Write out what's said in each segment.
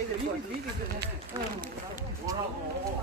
가야 될 거 같아. 뭐라고?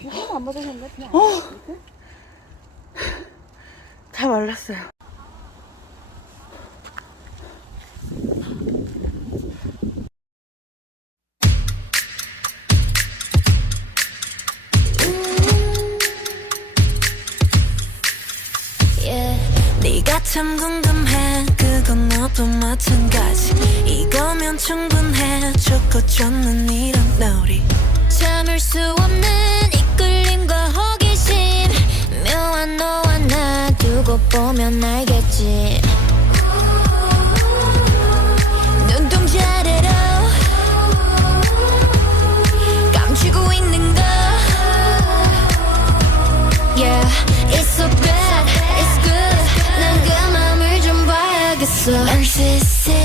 하나도 안 맞으셨네. 그냥 다 말랐어요. 네가 참 궁금해. 그건 너도 마찬가지. 이거면 충분해. 좋고 좋는 이런 놀이. 참을 수 없는 이끌림과 호기심. 묘한 너와 나 두고 보면 알겠지. 눈동자래로 감추고 있는 거. Yeah, it's so bad, it's good. 난 그 맘을 좀 봐야겠어. narcissistic